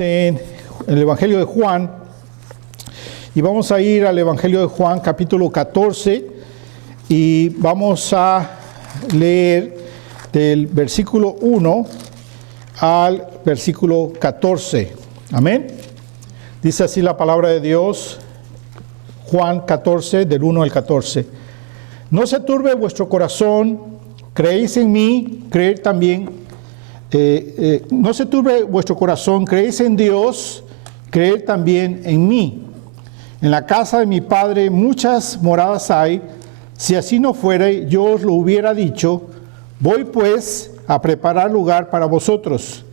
en el Evangelio de Juan, y vamos a ir al Evangelio de Juan capítulo 14 y vamos a leer del versículo 1 al versículo 14. Amén. Dice así la palabra de Dios, Juan 14, del 1 al 14. No se turbe vuestro corazón, creéis en mí, creed también. No se turbe vuestro corazón, creéis en Dios, creed también en mí. En la casa de mi Padre muchas moradas hay. Si así no fuere, yo os lo hubiera dicho. Voy pues a preparar lugar para vosotros.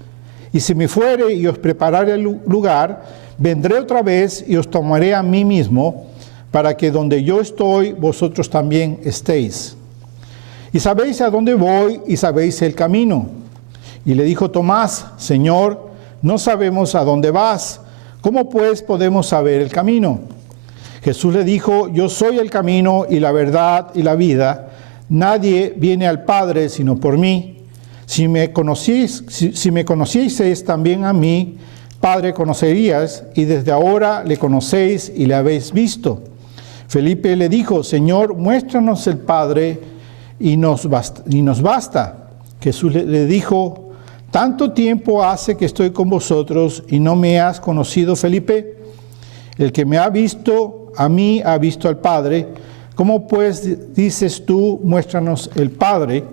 Y si me fuere y os preparare el lugar, vendré otra vez y os tomaré a mí mismo, para que donde yo estoy, vosotros también estéis. Y sabéis a dónde voy y sabéis el camino. Y le dijo Tomás: Señor, no sabemos a dónde vas. ¿Cómo pues podemos saber el camino? Jesús le dijo: Yo soy el camino y la verdad y la vida. Nadie viene al Padre sino por mí. Si me conocieseis también a mí, Padre conocerías, y desde ahora le conocéis y le habéis visto. Felipe le dijo: Señor, muéstranos el Padre y nos basta. Jesús le dijo: ¿Tanto tiempo hace que estoy con vosotros y no me has conocido, Felipe? El que me ha visto, a mí ha visto al Padre. ¿Cómo pues dices tú, muéstranos el Padre?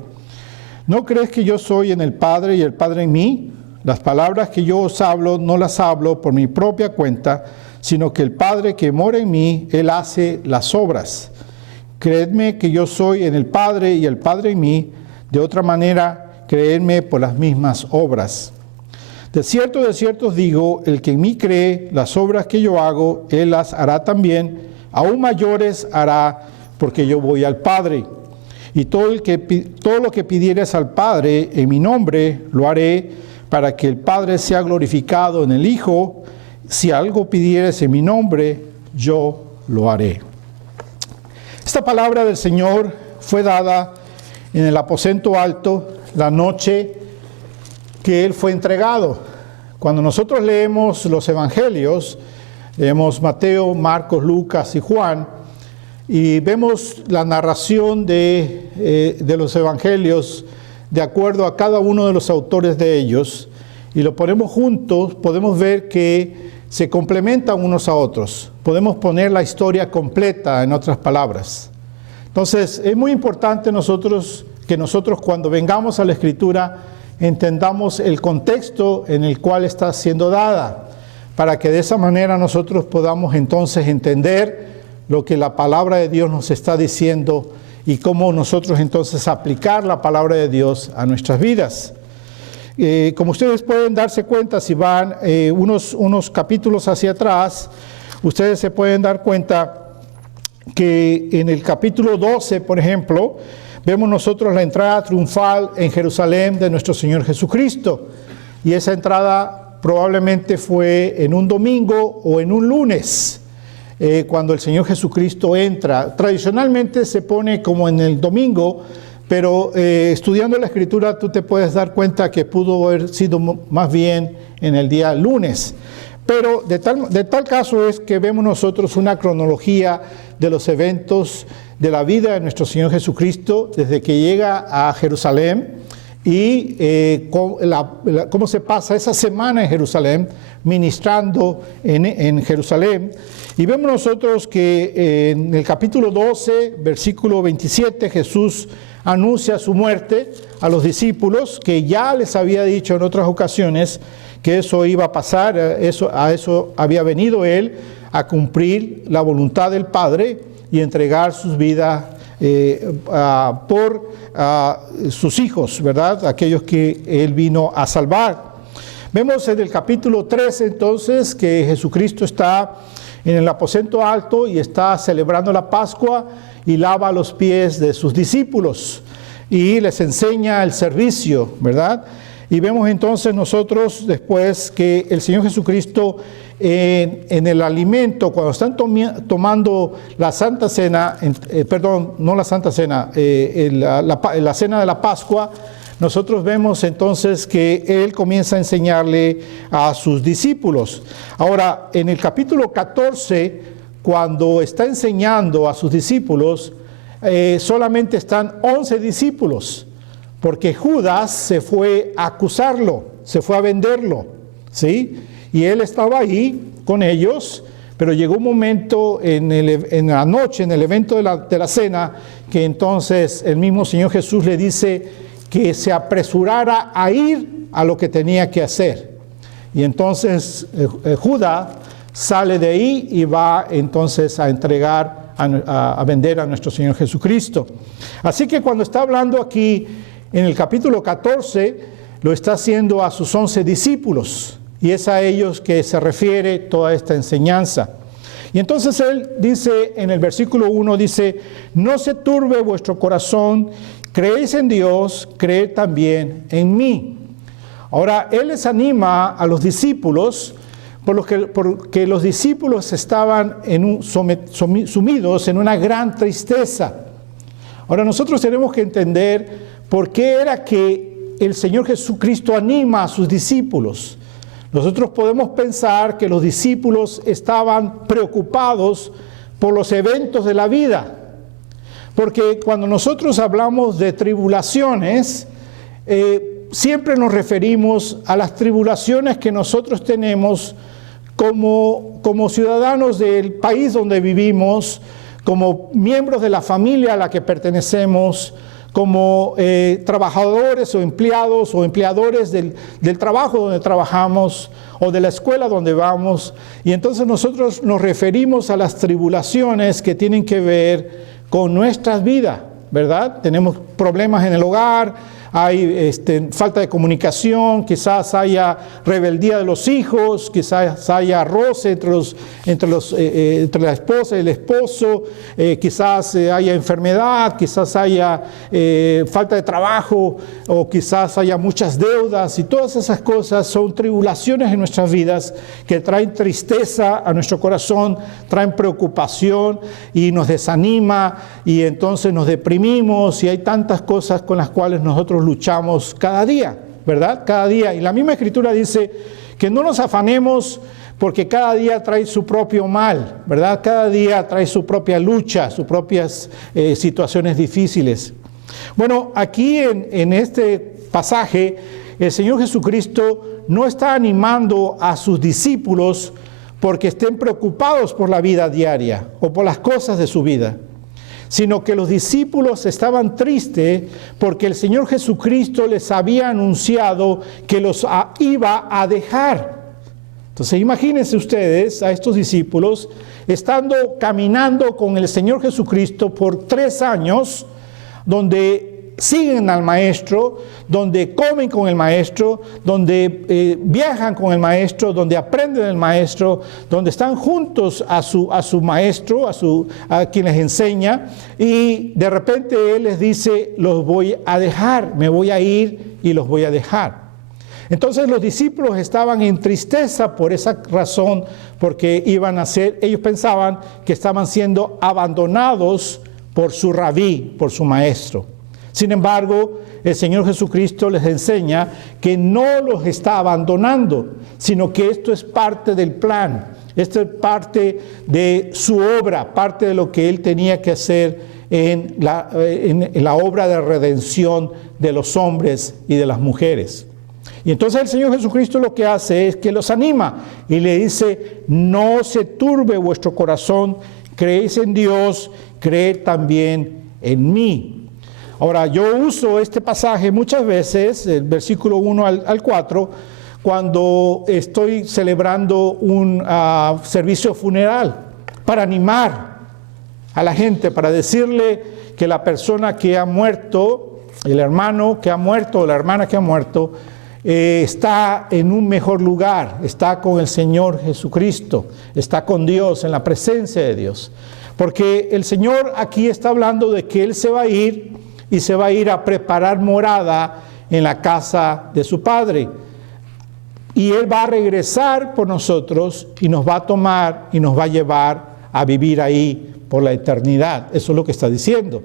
¿No crees que yo soy en el Padre y el Padre en mí? Las palabras que yo os hablo, no las hablo por mi propia cuenta, sino que el Padre que mora en mí, Él hace las obras. Creedme que yo soy en el Padre y el Padre en mí. De otra manera, creedme por las mismas obras. De cierto os digo, el que en mí cree, las obras que yo hago, Él las hará también, aún mayores hará, porque yo voy al Padre. Y todo lo que pidieres al Padre en mi nombre, lo haré, para que el Padre sea glorificado en el Hijo. Si algo pidieres en mi nombre, yo lo haré. Esta palabra del Señor fue dada en el aposento alto la noche que Él fue entregado. Cuando nosotros leemos los evangelios, leemos Mateo, Marcos, Lucas y Juan, y vemos la narración de los evangelios de acuerdo a cada uno de los autores de ellos, y lo ponemos juntos, podemos ver que se complementan unos a otros. Podemos poner la historia completa, en otras palabras. Entonces, es muy importante que nosotros cuando vengamos a la Escritura entendamos el contexto en el cual está siendo dada, para que de esa manera nosotros podamos entonces entender lo que la palabra de Dios nos está diciendo y cómo nosotros entonces aplicar la palabra de Dios a nuestras vidas. Como ustedes pueden darse cuenta, si van unos capítulos hacia atrás, ustedes se pueden dar cuenta que en el capítulo 12, por ejemplo, vemos nosotros la entrada triunfal en Jerusalén de nuestro Señor Jesucristo. Y esa entrada probablemente fue en un domingo o en un lunes, cuando el Señor Jesucristo entra. Tradicionalmente se pone como en el domingo, pero estudiando la Escritura tú te puedes dar cuenta que pudo haber sido más bien en el día lunes. Pero de tal caso es que vemos nosotros una cronología de los eventos de la vida de nuestro Señor Jesucristo desde que llega a Jerusalén y cómo se pasa esa semana en Jerusalén, ministrando en Jerusalén. Y vemos nosotros que en el capítulo 12, versículo 27, Jesús anuncia su muerte a los discípulos, que ya les había dicho en otras ocasiones que eso iba a pasar, a eso había venido Él, a cumplir la voluntad del Padre y entregar sus vidas por sus hijos, ¿verdad? Aquellos que Él vino a salvar. Vemos en el capítulo 13 entonces que Jesucristo está en el aposento alto y está celebrando la Pascua y lava los pies de sus discípulos y les enseña el servicio, ¿verdad? Y vemos entonces nosotros después que el Señor Jesucristo en el alimento, cuando están tomando la Santa Cena, no la Santa Cena, la Cena de la Pascua, nosotros vemos entonces que Él comienza a enseñarle a sus discípulos. Ahora, en el capítulo 14, cuando está enseñando a sus discípulos, solamente están 11 discípulos, porque Judas se fue a acusarlo, se fue a venderlo, ¿sí? Y Él estaba ahí con ellos, pero llegó un momento en la noche, en el evento de la cena, que entonces el mismo Señor Jesús le dice que se apresurara a ir a lo que tenía que hacer. Y entonces Judas sale de ahí y va entonces a entregar, a vender a nuestro Señor Jesucristo. Así que cuando está hablando aquí en el capítulo 14, lo está haciendo a sus 11 discípulos. Y es a ellos que se refiere toda esta enseñanza. Y entonces Él dice en el versículo 1, dice, no se turbe vuestro corazón, creéis en Dios, creed también en mí. Ahora, Él les anima a los discípulos, porque los discípulos estaban sumidos en una gran tristeza. Ahora, nosotros tenemos que entender por qué era que el Señor Jesucristo anima a sus discípulos. Nosotros podemos pensar que los discípulos estaban preocupados por los eventos de la vida. Porque cuando nosotros hablamos de tribulaciones, siempre nos referimos a las tribulaciones que nosotros tenemos como ciudadanos del país donde vivimos, como miembros de la familia a la que pertenecemos, como trabajadores o empleadores del trabajo donde trabajamos o de la escuela donde vamos. Y entonces nosotros nos referimos a las tribulaciones que tienen que ver con nuestras vidas, ¿verdad? Tenemos problemas en el hogar, hay falta de comunicación, quizás haya rebeldía de los hijos, quizás haya roce entre la esposa y el esposo, quizás haya enfermedad, quizás haya falta de trabajo, o quizás haya muchas deudas, y todas esas cosas son tribulaciones en nuestras vidas que traen tristeza a nuestro corazón, traen preocupación y nos desanima, y entonces nos deprimimos, y hay tantas cosas con las cuales nosotros luchamos cada día, ¿verdad? Cada día. Y la misma Escritura dice que no nos afanemos porque cada día trae su propio mal, ¿verdad? Cada día trae su propia lucha, sus propias situaciones difíciles. Bueno, aquí en este pasaje, el Señor Jesucristo no está animando a sus discípulos porque estén preocupados por la vida diaria o por las cosas de su vida, sino que los discípulos estaban tristes porque el Señor Jesucristo les había anunciado que los iba a dejar. Entonces imagínense ustedes a estos discípulos estando caminando con el Señor Jesucristo por 3 años, donde siguen al Maestro, donde comen con el Maestro, donde viajan con el Maestro, donde aprenden del Maestro, donde están juntos a su Maestro, a quien les enseña, y de repente Él les dice, los voy a dejar, me voy a ir y los voy a dejar. Entonces los discípulos estaban en tristeza por esa razón, porque ellos pensaban que estaban siendo abandonados por su rabí, por su Maestro. Sin embargo, el Señor Jesucristo les enseña que no los está abandonando, sino que esto es parte del plan, esto es parte de su obra, parte de lo que Él tenía que hacer en la obra de redención de los hombres y de las mujeres. Y entonces el Señor Jesucristo lo que hace es que los anima y le dice, no se turbe vuestro corazón, creéis en Dios, creed también en mí. Ahora, yo uso este pasaje muchas veces, el versículo 1 al 4, cuando estoy celebrando un servicio funeral, para animar a la gente, para decirle que la persona que ha muerto, el hermano que ha muerto o la hermana que ha muerto, está en un mejor lugar, está con el Señor Jesucristo, está con Dios, en la presencia de Dios. Porque el Señor aquí está hablando de que Él se va a ir, y se va a ir a preparar morada en la casa de su Padre. y Él va a regresar por nosotros y nos va a tomar y nos va a llevar a vivir ahí por la eternidad. Eso es lo que está diciendo.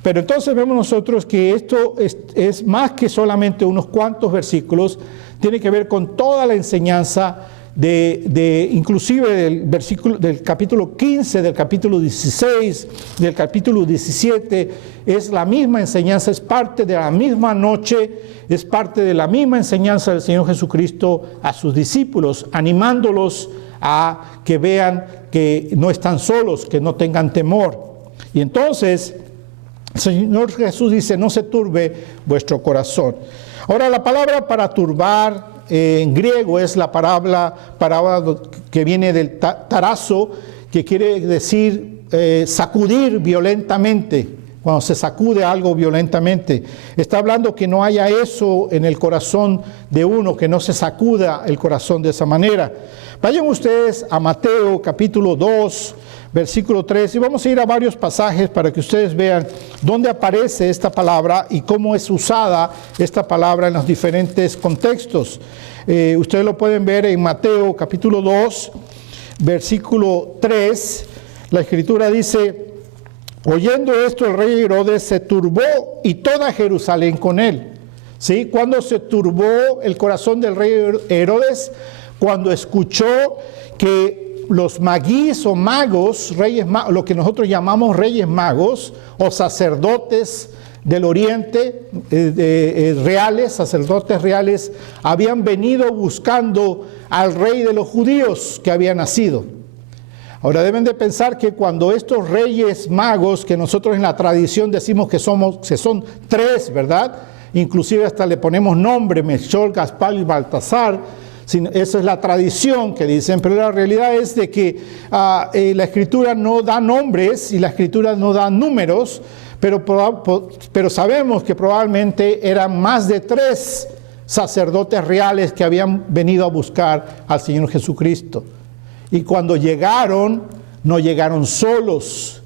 Pero entonces vemos nosotros que esto es más que solamente unos cuantos versículos, tiene que ver con toda la enseñanza inclusive del capítulo 15, del capítulo 16, del capítulo 17, es la misma enseñanza, es parte de la misma noche, es parte de la misma enseñanza del Señor Jesucristo a sus discípulos, animándolos a que vean que no están solos, que no tengan temor. Y entonces el Señor Jesús dice, no se turbe vuestro corazón. Ahora, la palabra para turbar en griego es la palabra que viene del tarazo, que quiere decir sacudir violentamente, cuando se sacude algo violentamente. Está hablando que no haya eso en el corazón de uno, que no se sacuda el corazón de esa manera. Vayan ustedes a Mateo capítulo 2, versículo 3, y vamos a ir a varios pasajes para que ustedes vean dónde aparece esta palabra y cómo es usada esta palabra en los diferentes contextos. Ustedes lo pueden ver en Mateo capítulo 2, versículo 3. La Escritura dice, oyendo esto el rey Herodes se turbó y toda Jerusalén con él. ¿Sí? ¿Cuándo se turbó el corazón del rey Herodes? Cuando escuchó que los magís o magos, lo que nosotros llamamos reyes magos o sacerdotes del oriente, sacerdotes reales, habían venido buscando al rey de los judíos que había nacido. Ahora deben de pensar que cuando estos reyes magos, que nosotros en la tradición decimos que son tres, ¿verdad? Inclusive hasta le ponemos nombre, Melchor, Gaspar y Baltasar. Esa es la tradición que dicen, pero la realidad es de que la Escritura no da nombres y la Escritura no da números, pero sabemos que probablemente eran más de 3 sacerdotes reales que habían venido a buscar al Señor Jesucristo. Y cuando llegaron, no llegaron solos,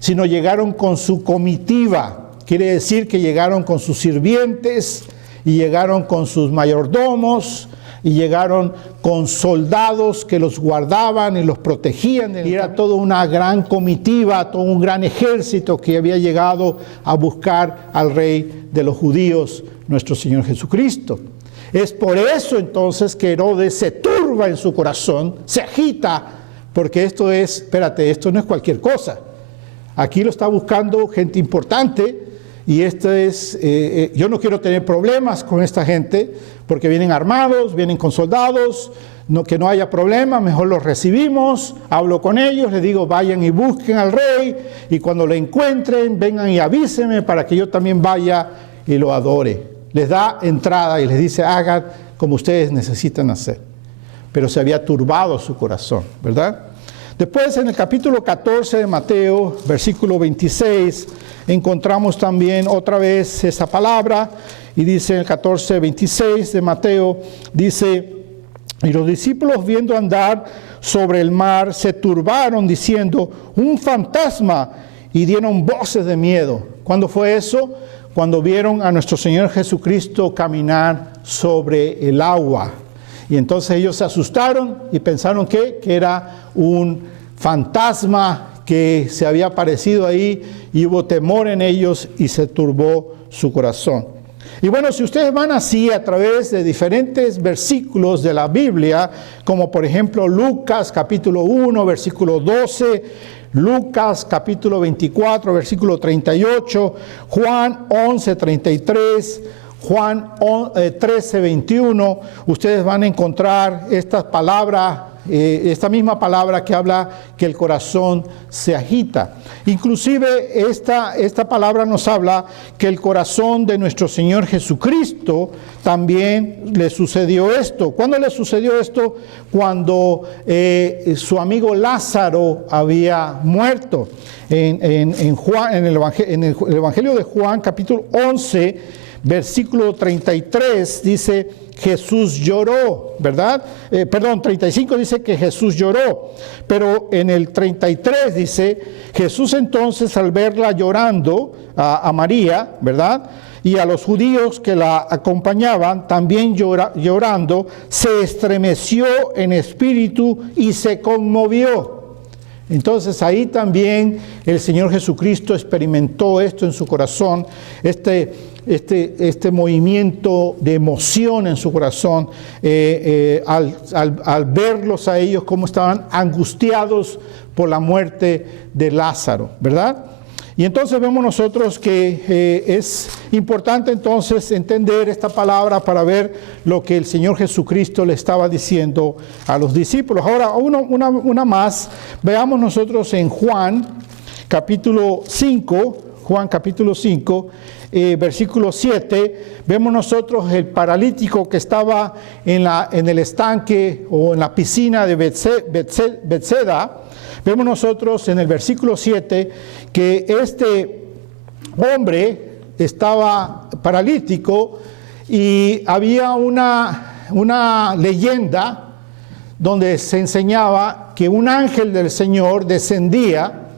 sino llegaron con su comitiva. Quiere decir que llegaron con sus sirvientes y llegaron con sus mayordomos, y llegaron con soldados que los guardaban y los protegían. Y era toda una gran comitiva, todo un gran ejército que había llegado a buscar al Rey de los judíos, nuestro Señor Jesucristo. Es por eso entonces que Herodes se turba en su corazón, se agita, porque esto no es cualquier cosa. Aquí lo está buscando gente importante. Y yo no quiero tener problemas con esta gente, porque vienen armados, vienen con soldados, que no haya problema, mejor los recibimos, hablo con ellos, les digo vayan y busquen al rey, y cuando lo encuentren, vengan y avísenme para que yo también vaya y lo adore. Les da entrada y les dice, hagan como ustedes necesitan hacer. Pero se había turbado su corazón, ¿verdad? Después en el capítulo 14 de Mateo, versículo 26, encontramos también otra vez esa palabra, y dice en el 14, 26 de Mateo, dice, y los discípulos viendo andar sobre el mar se turbaron diciendo, un fantasma, y dieron voces de miedo. ¿Cuándo fue eso? Cuando vieron a nuestro Señor Jesucristo caminar sobre el agua. Y entonces ellos se asustaron y pensaron que era un fantasma que se había aparecido ahí, y hubo temor en ellos y se turbó su corazón. Y bueno, si ustedes van así a través de diferentes versículos de la Biblia, como por ejemplo Lucas capítulo 1, versículo 12, Lucas capítulo 24, versículo 38, Juan 11, 33, Juan 13, 21, ustedes van a encontrar estas palabras, esta misma palabra que habla que el corazón se agita. Inclusive esta palabra nos habla que el corazón de nuestro Señor Jesucristo también le sucedió esto. ¿Cuándo le sucedió esto? Cuando su amigo Lázaro había muerto. En el Evangelio de Juan, capítulo 11, versículo 33, dice, Jesús lloró, ¿verdad? 35 dice que Jesús lloró, pero en el 33 dice, Jesús entonces al verla llorando a María, ¿verdad? y a los judíos que la acompañaban, también llorando, se estremeció en espíritu y se conmovió. Entonces ahí también el Señor Jesucristo experimentó esto en su corazón, este movimiento de emoción en su corazón, al verlos a ellos como estaban angustiados por la muerte de Lázaro, ¿verdad? Y entonces vemos nosotros que es importante entonces entender esta palabra para ver lo que el Señor Jesucristo le estaba diciendo a los discípulos. Ahora, una más, veamos nosotros en Juan capítulo 5, versículo 7, vemos nosotros el paralítico que estaba en el estanque o en la piscina de Betseda. Vemos nosotros en el versículo 7 que este hombre estaba paralítico y había una leyenda donde se enseñaba que un ángel del Señor descendía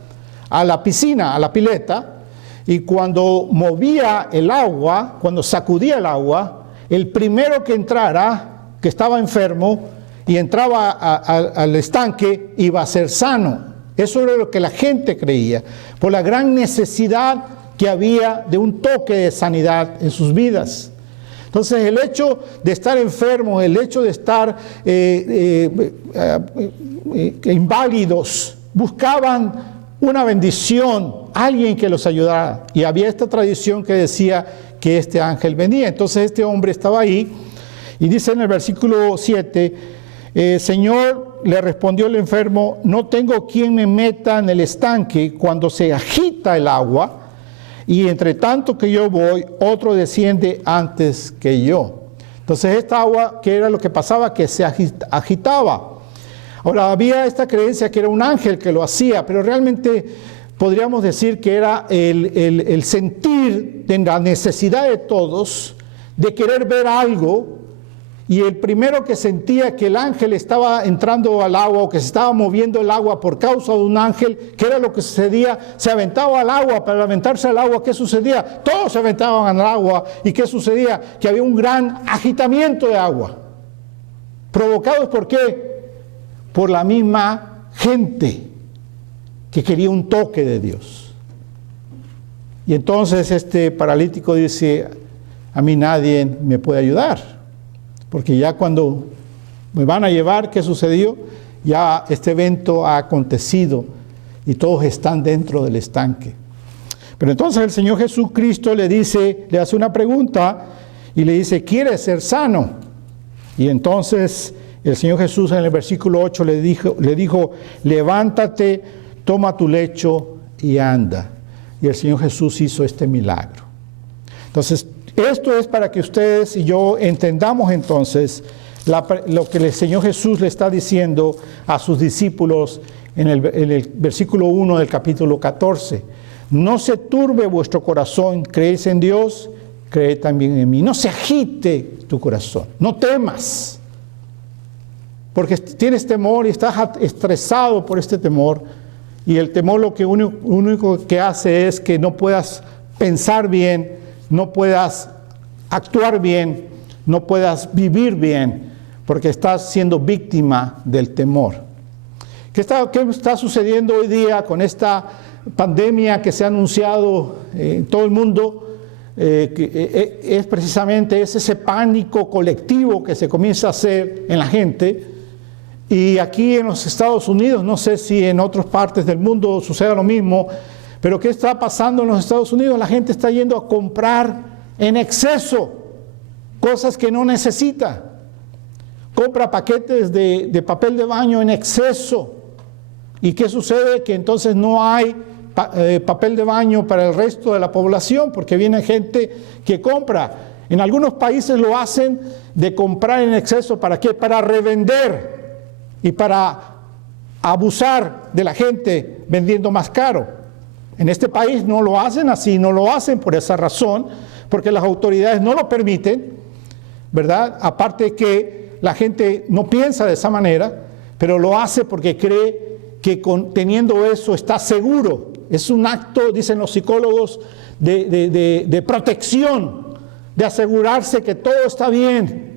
a la piscina, a la pileta, y cuando movía el agua, cuando sacudía el agua, el primero que entrara, que estaba enfermo, y entraba al estanque, iba a ser sano. Eso era lo que la gente creía, por la gran necesidad que había de un toque de sanidad en sus vidas. Entonces el hecho de estar enfermo, el hecho de estar inválidos, buscaban una bendición, alguien que los ayudara. Y había esta tradición que decía que este ángel venía. Entonces este hombre estaba ahí y dice en el versículo 7, Señor, le respondió el enfermo, no tengo quien me meta en el estanque cuando se agita el agua, y entre tanto que yo voy, otro desciende antes que yo. Entonces esta agua, ¿qué era lo que pasaba? Que se agitaba. Ahora, había esta creencia que era un ángel que lo hacía, pero realmente podríamos decir que era el sentir de la necesidad de todos de querer ver algo. Y el primero que sentía que el ángel estaba entrando al agua o que se estaba moviendo el agua por causa de un ángel, ¿qué era lo que sucedía? Se aventaba al agua. Para aventarse al agua, ¿qué sucedía? Todos se aventaban al agua. ¿Y qué sucedía? Que había un gran agitamiento de agua. ¿Provocados por qué? Por la misma gente que quería un toque de Dios. Y entonces este paralítico dice, a mí nadie me puede ayudar. Porque ya cuando me van a llevar, ¿qué sucedió? Ya este evento ha acontecido y todos están dentro del estanque. Pero entonces el Señor Jesucristo le hace una pregunta y le dice, ¿quieres ser sano? Y entonces el Señor Jesús en el versículo 8 le dijo, levántate, toma tu lecho y anda. Y el Señor Jesús hizo este milagro. Entonces, esto es para que ustedes y yo entendamos entonces lo que el Señor Jesús le está diciendo a sus discípulos en el versículo 1 del capítulo 14. No se turbe vuestro corazón, creéis en Dios, creed también en mí. No se agite tu corazón, no temas, porque tienes temor y estás estresado por este temor. Y el temor lo único que hace es que no puedas pensar bien, no puedas actuar bien, no puedas vivir bien, porque estás siendo víctima del temor. ¿Qué está sucediendo hoy día con esta pandemia que se ha anunciado en todo el mundo? Es precisamente ese pánico colectivo que se comienza a hacer en la gente. Y aquí en los Estados Unidos, no sé si en otras partes del mundo sucede lo mismo, pero ¿qué está pasando en los Estados Unidos? La gente está yendo a comprar en exceso cosas que no necesita. Compra paquetes de papel de baño en exceso. ¿Y qué sucede? Que entonces no hay papel de baño para el resto de la población, porque viene gente que compra. En algunos países lo hacen de comprar en exceso. ¿Para qué? Para revender y para abusar de la gente vendiendo más caro. En este país no lo hacen así, no lo hacen por esa razón, porque las autoridades no lo permiten, ¿verdad? Aparte que la gente no piensa de esa manera, pero lo hace porque cree que teniendo eso está seguro, es un acto, dicen los psicólogos, de protección, de asegurarse que todo está bien.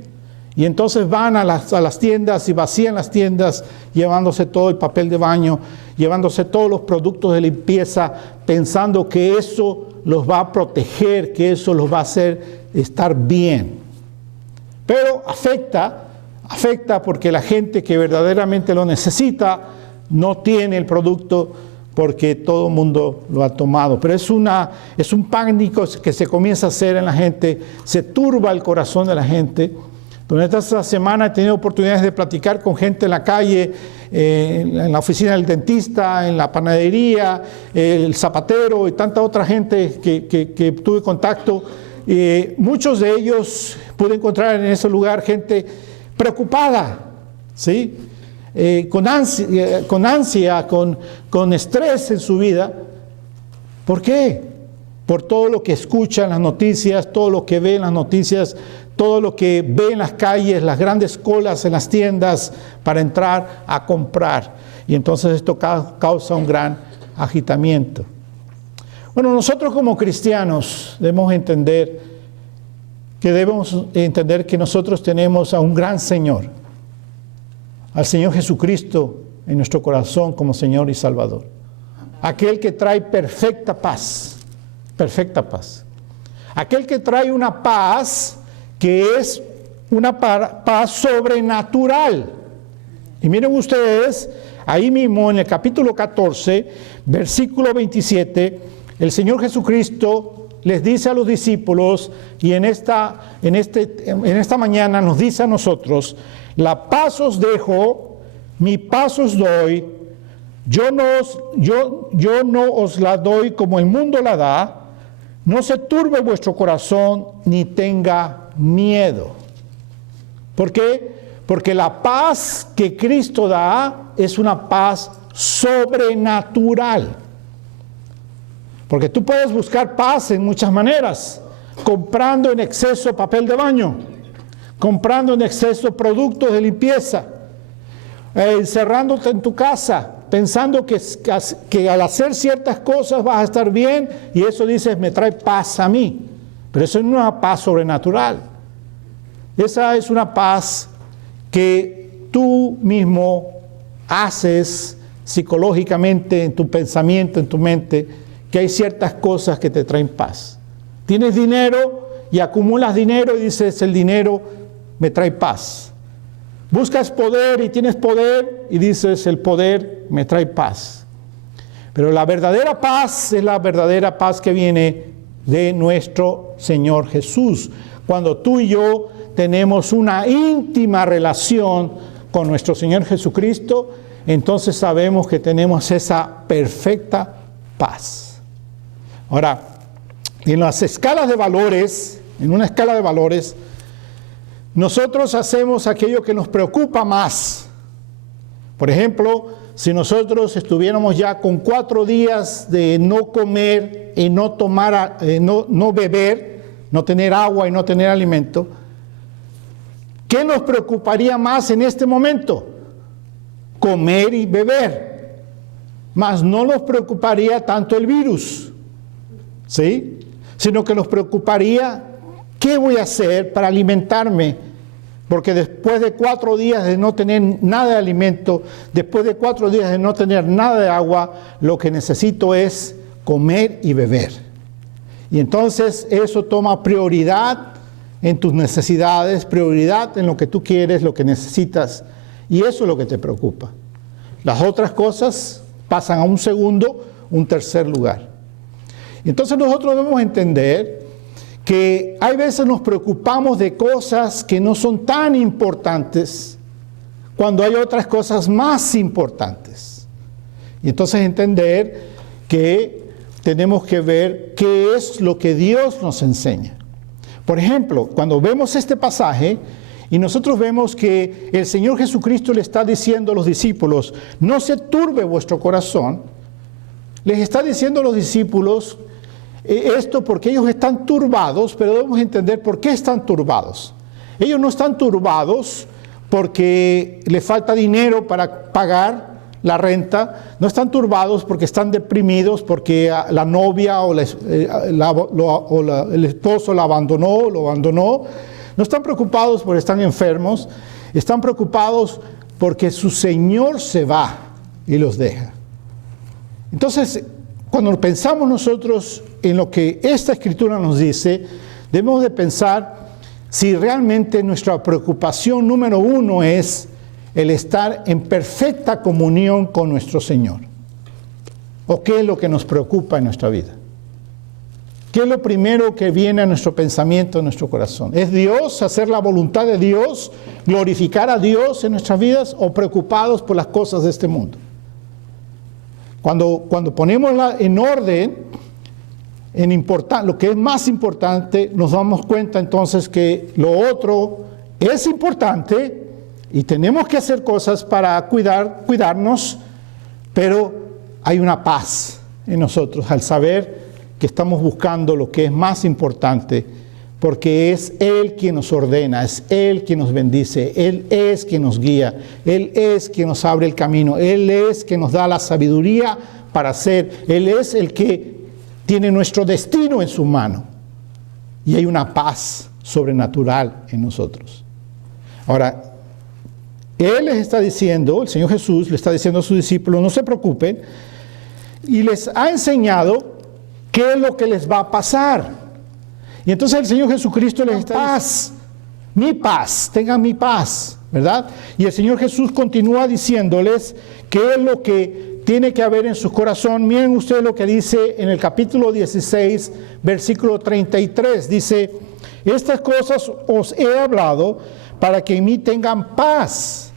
Y entonces van a las tiendas y vacían las tiendas, llevándose todo el papel de baño, llevándose todos los productos de limpieza, pensando que eso los va a proteger, que eso los va a hacer estar bien. Pero afecta porque la gente que verdaderamente lo necesita no tiene el producto porque todo el mundo lo ha tomado. Pero es un pánico que se comienza a hacer en la gente, se turba el corazón de la gente. Durante esta semana he tenido oportunidades de platicar con gente en la calle, en la oficina del dentista, en la panadería, el zapatero y tanta otra gente que tuve contacto. Muchos de ellos pude encontrar en ese lugar gente preocupada, ¿sí? Con ansia, con estrés en su vida. ¿Por qué? Por todo lo que escuchan las noticias, todo lo que ven las noticias, todo lo que ve en las calles, las grandes colas en las tiendas para entrar a comprar. Y entonces esto causa un gran agitamiento. Bueno, nosotros como cristianos debemos entender que nosotros tenemos a un gran Señor, al Señor Jesucristo en nuestro corazón como Señor y Salvador. Aquel que trae perfecta paz. Aquel que trae una paz que es una paz sobrenatural. Y miren ustedes, ahí mismo en el capítulo 14, versículo 27, el Señor Jesucristo les dice a los discípulos, y en esta mañana nos dice a nosotros: la paz os dejo, mi paz os doy, yo no os la doy como el mundo la da, no se turbe vuestro corazón ni tenga miedo. ¿Por qué? Porque la paz que Cristo da es una paz sobrenatural. Porque tú puedes buscar paz en muchas maneras: comprando en exceso papel de baño, comprando en exceso productos de limpieza, encerrándote en tu casa, pensando que al hacer ciertas cosas vas a estar bien, y eso dices, me trae paz a mí. Pero eso no es una paz sobrenatural. Esa es una paz que tú mismo haces psicológicamente en tu pensamiento, en tu mente, que hay ciertas cosas que te traen paz. Tienes dinero y acumulas dinero y dices, el dinero me trae paz. Buscas poder y tienes poder y dices, el poder me trae paz. Pero la verdadera paz es la verdadera paz que viene de nuestro Señor Jesús. Cuando tú y yo tenemos una íntima relación con nuestro Señor Jesucristo, entonces sabemos que tenemos esa perfecta paz. Ahora, en las escalas de valores, en una escala de valores, nosotros hacemos aquello que nos preocupa más. Por ejemplo, si nosotros estuviéramos ya con 4 días de no comer y no tomar, no beber, no tener agua y no tener alimento, ¿qué nos preocuparía más en este momento? Comer y beber. Mas no nos preocuparía tanto el virus, ¿sí? Sino que nos preocuparía, ¿qué voy a hacer para alimentarme? Porque después de 4 días de no tener nada de alimento, después de 4 días de no tener nada de agua, lo que necesito es comer y beber. Y entonces eso toma prioridad en tus necesidades, prioridad en lo que tú quieres, lo que necesitas, y eso es lo que te preocupa. Las otras cosas pasan a un segundo, un tercer lugar. Y entonces nosotros debemos entender que hay veces nos preocupamos de cosas que no son tan importantes cuando hay otras cosas más importantes. Y entonces entender que tenemos que ver qué es lo que Dios nos enseña. Por ejemplo, cuando vemos este pasaje y nosotros vemos que el Señor Jesucristo le está diciendo a los discípulos, no se turbe vuestro corazón, les está diciendo a los discípulos esto porque ellos están turbados, pero debemos entender por qué están turbados. Ellos no están turbados porque les falta dinero para pagar la renta, no están turbados porque están deprimidos, porque la novia o el esposo lo abandonó, no están preocupados porque están enfermos, están preocupados porque su Señor se va y los deja. Entonces, cuando pensamos nosotros en lo que esta Escritura nos dice, debemos de pensar si realmente nuestra preocupación número uno es el estar en perfecta comunión con nuestro Señor. ¿O qué es lo que nos preocupa en nuestra vida? ¿Qué es lo primero que viene a nuestro pensamiento, a nuestro corazón? ¿Es Dios, hacer la voluntad de Dios, glorificar a Dios en nuestras vidas, o preocupados por las cosas de este mundo? Cuando ponemos en orden, lo que es más importante, nos damos cuenta entonces que lo otro es importante y tenemos que hacer cosas para cuidarnos, pero hay una paz en nosotros al saber que estamos buscando lo que es más importante, porque es Él quien nos ordena, es Él quien nos bendice, Él es quien nos guía, Él es quien nos abre el camino, Él es quien nos da la sabiduría para hacer, Él es el que tiene nuestro destino en su mano. Y hay una paz sobrenatural en nosotros. Ahora, Él les está diciendo, el Señor Jesús le está diciendo a sus discípulos, no se preocupen, y les ha enseñado qué es lo que les va a pasar. Y entonces el Señor Jesucristo les está diciendo, tengan mi paz, ¿verdad? Y el Señor Jesús continúa diciéndoles qué es lo que tiene que haber en su corazón. Miren ustedes lo que dice en el capítulo 16, versículo 33. Dice, estas cosas os he hablado para que en mí tengan paz.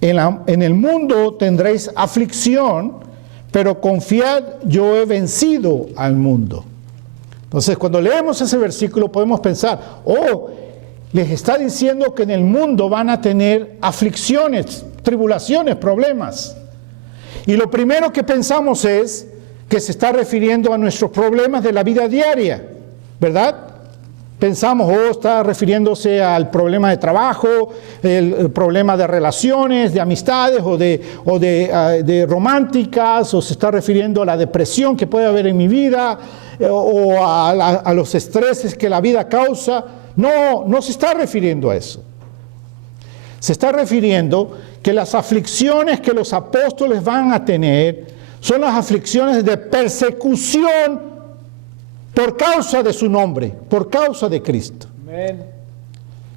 En el mundo tendréis aflicción, pero confiad, yo he vencido al mundo. Entonces, cuando leemos ese versículo podemos pensar, les está diciendo que en el mundo van a tener aflicciones, tribulaciones, problemas. Y lo primero que pensamos es que se está refiriendo a nuestros problemas de la vida diaria, ¿verdad? Pensamos, está refiriéndose al problema de trabajo, el problema de relaciones, de amistades o de románticas, o se está refiriendo a la depresión que puede haber en mi vida, o a los estreses que la vida causa. No se está refiriendo a eso. Se está refiriendo que las aflicciones que los apóstoles van a tener son las aflicciones de persecución por causa de su nombre, por causa de Cristo. Amén.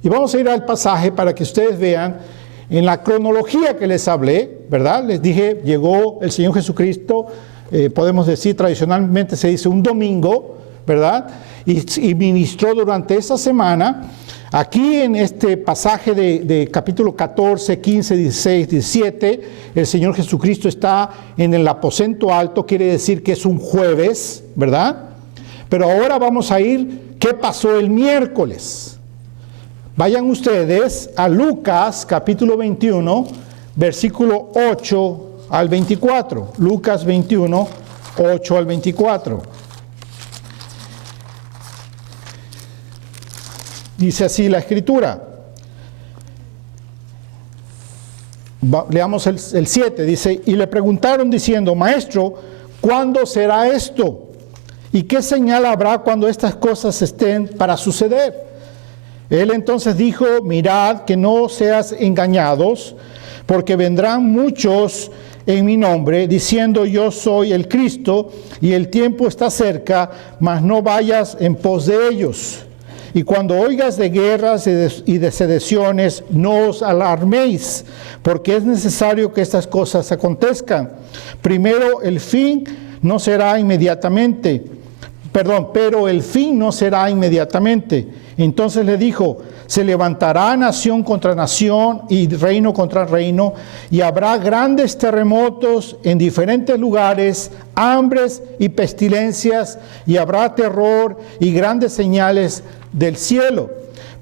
Y vamos a ir al pasaje para que ustedes vean en la cronología que les hablé, ¿verdad? Les dije, llegó el Señor Jesucristo, podemos decir tradicionalmente se dice un domingo, ¿verdad? Y ministró durante esa semana. Aquí en este pasaje de capítulo 14, 15, 16, 17, el Señor Jesucristo está en el aposento alto, quiere decir que es un jueves, ¿verdad? Pero ahora vamos a ir, ¿qué pasó el miércoles? Vayan ustedes a Lucas capítulo 21, versículo 8 al 24. Lucas 21, 8 al 24. Dice así la Escritura. Leamos el 7, dice, y le preguntaron diciendo, Maestro, ¿cuándo será esto? ¿Y qué señal habrá cuando estas cosas estén para suceder? Él entonces dijo, mirad que no seas engañados, porque vendrán muchos en mi nombre, diciendo yo soy el Cristo, y el tiempo está cerca, mas no vayas en pos de ellos. Y cuando oigas de guerras y de sediciones, no os alarméis, porque es necesario que estas cosas acontezcan. Primero el fin no será inmediatamente, pero el fin no será inmediatamente. Entonces le dijo, se levantará nación contra nación y reino contra reino, y habrá grandes terremotos en diferentes lugares, hambres y pestilencias, y habrá terror y grandes señales del cielo.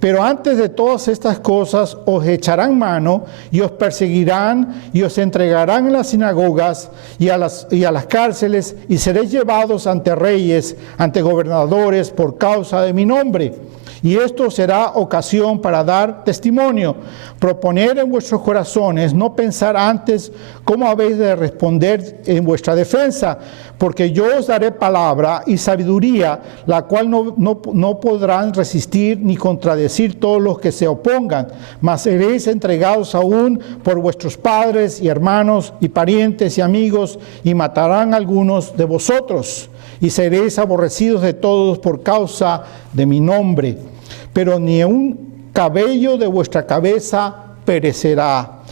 Pero antes de todas estas cosas os echarán mano y os perseguirán y os entregarán en las sinagogas y a las cárceles, y seréis llevados ante reyes, ante gobernadores por causa de mi nombre. Y esto será ocasión para dar testimonio. Proponer en vuestros corazones, no pensar antes cómo habéis de responder en vuestra defensa, porque yo os daré palabra y sabiduría, la cual no podrán resistir ni contradecir todos los que se opongan, mas seréis entregados aún por vuestros padres y hermanos y parientes y amigos, y matarán a algunos de vosotros, y seréis aborrecidos de todos por causa de mi nombre. Pero ni un cabello de vuestra cabeza perecerá.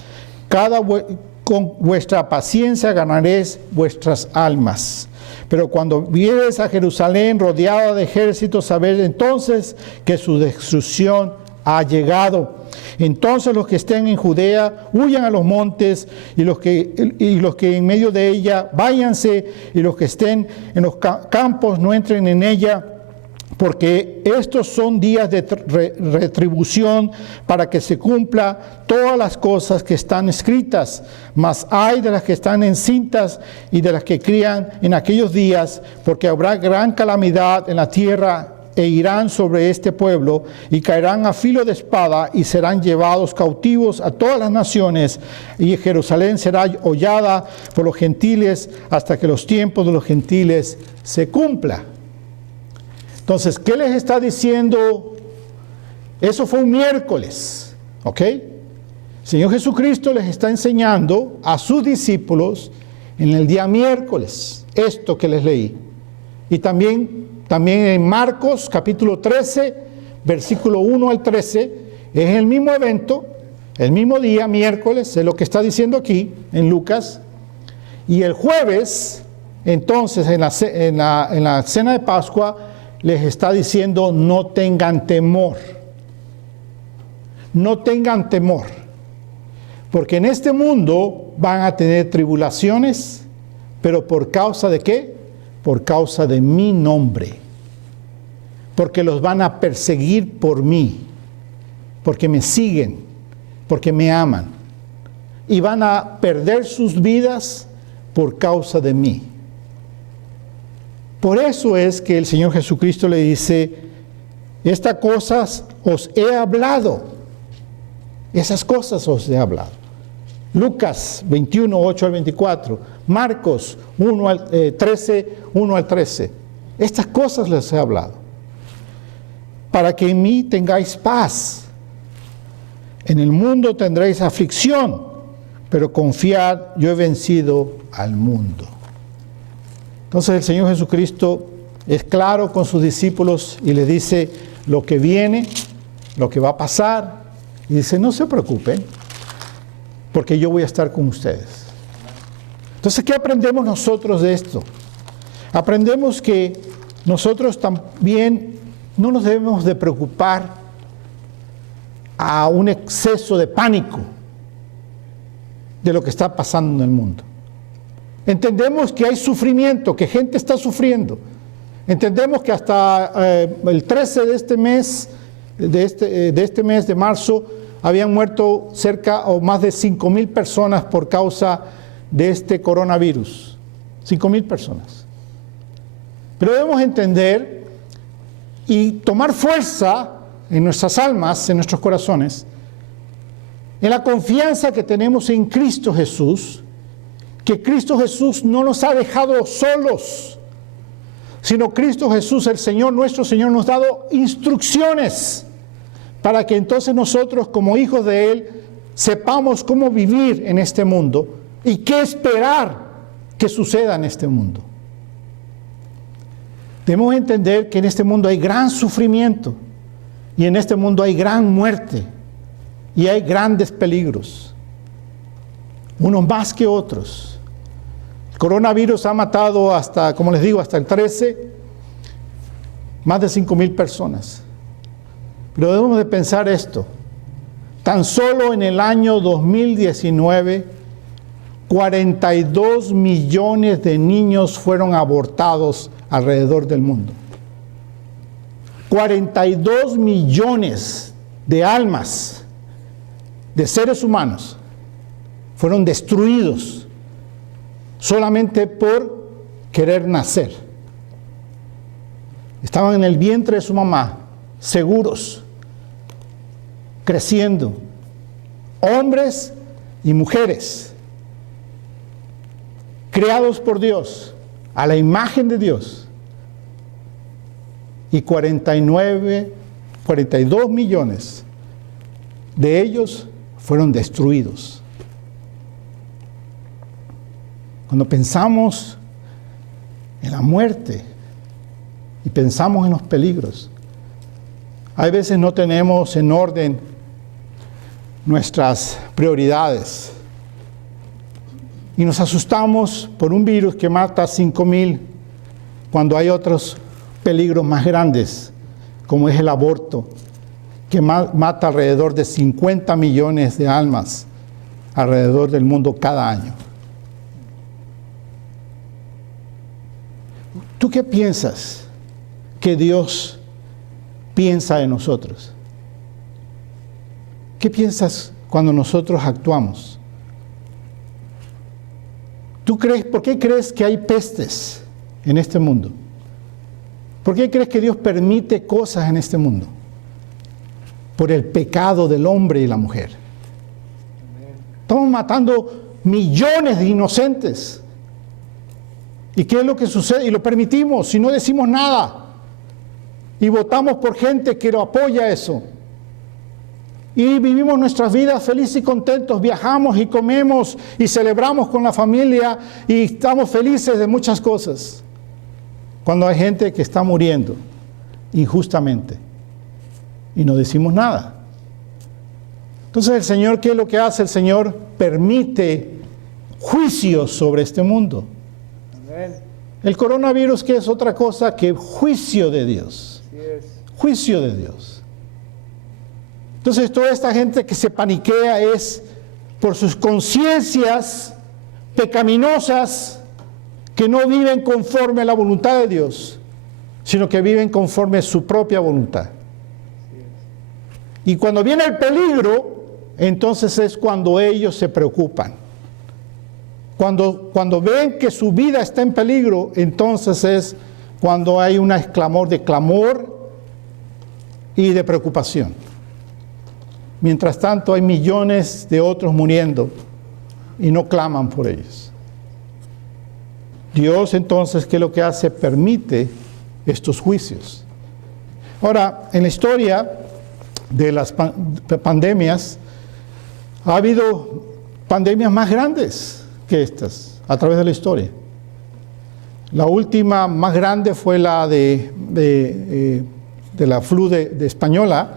Con vuestra paciencia ganaréis vuestras almas. Pero cuando vieres a Jerusalén rodeada de ejércitos, sabed entonces que su destrucción ha llegado. Entonces los que estén en Judea huyan a los montes, y los que en medio de ella váyanse, y los que estén en los campos no entren en ella, porque estos son días de retribución para que se cumpla todas las cosas que están escritas. Mas ay de las que están encintas y de las que crían en aquellos días, porque habrá gran calamidad en la tierra, e irán sobre este pueblo y caerán a filo de espada y serán llevados cautivos a todas las naciones, y Jerusalén será hollada por los gentiles hasta que los tiempos de los gentiles se cumplan. Entonces, ¿qué les está diciendo? Eso fue un miércoles, ¿ok? El Señor Jesucristo les está enseñando a sus discípulos en el día miércoles esto que les leí. Y también en Marcos capítulo 13, versículo 1 al 13, es el mismo evento, el mismo día, miércoles, es lo que está diciendo aquí en Lucas. Y el jueves, entonces, en la cena de Pascua, les está diciendo: no tengan temor. No tengan temor. Porque en este mundo van a tener tribulaciones, pero ¿por causa de qué? Por causa de mi nombre. Porque los van a perseguir por mí. Porque me siguen. Porque me aman. Y van a perder sus vidas por causa de mí. Por eso es que el Señor Jesucristo le dice: estas cosas os he hablado. Esas cosas os he hablado. Lucas 21, 8 al 24. Marcos 13, 1 al 13. Estas cosas les he hablado. Para que en mí tengáis paz. En el mundo tendréis aflicción, pero confiad, yo he vencido al mundo. Entonces el Señor Jesucristo es claro con sus discípulos y les dice lo que viene, lo que va a pasar. Y dice: no se preocupen, porque yo voy a estar con ustedes. Entonces, ¿qué aprendemos nosotros de esto? Aprendemos que nosotros también no nos debemos de preocupar a un exceso de pánico de lo que está pasando en el mundo. Entendemos que hay sufrimiento, que gente está sufriendo. Entendemos que hasta el 13 de este mes, de marzo, habían muerto cerca o más de 5,000 personas por causa de este coronavirus. 5,000 personas. Pero debemos entender y tomar fuerza en nuestras almas, en nuestros corazones, en la confianza que tenemos en Cristo Jesús, que Cristo Jesús no nos ha dejado solos, sino Cristo Jesús, el Señor, nuestro Señor, nos ha dado instrucciones para que entonces nosotros, como hijos de Él, sepamos cómo vivir en este mundo y qué esperar que suceda en este mundo. Debemos entender que en este mundo hay gran sufrimiento y en este mundo hay gran muerte y hay grandes peligros, unos más que otros. El coronavirus ha matado hasta, como les digo, hasta el 13, más de 5,000 personas. Pero debemos de pensar esto: tan solo en el año 2019, 42 millones de niños fueron abortados alrededor del mundo. 42 millones de almas, de seres humanos, fueron destruidos solamente por querer nacer. Estaban en el vientre de su mamá, seguros, creciendo, hombres y mujeres, creados por Dios, a la imagen de Dios. Y 42 millones de ellos fueron destruidos. Cuando pensamos en la muerte y pensamos en los peligros, hay veces no tenemos en orden nuestras prioridades y nos asustamos por un virus que mata a 5,000 cuando hay otros peligros más grandes, como es el aborto, que mata alrededor de 50 millones de almas alrededor del mundo cada año. ¿Tú qué piensas que Dios piensa de nosotros? ¿Qué piensas cuando nosotros actuamos? ¿Por qué crees que hay pestes en este mundo? ¿Por qué crees que Dios permite cosas en este mundo? Por el pecado del hombre y la mujer. Estamos matando millones de inocentes. ¿Y qué es lo que sucede? Y lo permitimos, y no decimos nada. Y votamos por gente que lo apoya eso. Y vivimos nuestras vidas felices y contentos, viajamos y comemos y celebramos con la familia y estamos felices de muchas cosas. Cuando hay gente que está muriendo injustamente y no decimos nada. Entonces el Señor, ¿qué es lo que hace? El Señor permite juicios sobre este mundo. Amén. El coronavirus, ¿qué es otra cosa que juicio de Dios? Juicio de Dios. Entonces toda esta gente que se paniquea es por sus conciencias pecaminosas que no viven conforme a la voluntad de Dios, sino que viven conforme a su propia voluntad. Y cuando viene el peligro, entonces es cuando ellos se preocupan. Cuando ven que su vida está en peligro, entonces es cuando hay un clamor y de preocupación. Mientras tanto, hay millones de otros muriendo y no claman por ellos. Dios entonces, ¿qué es lo que hace? Permite estos juicios. Ahora, en la historia de las pandemias, ha habido pandemias más grandes que estas a través de la historia. La última más grande fue la de la flu de española,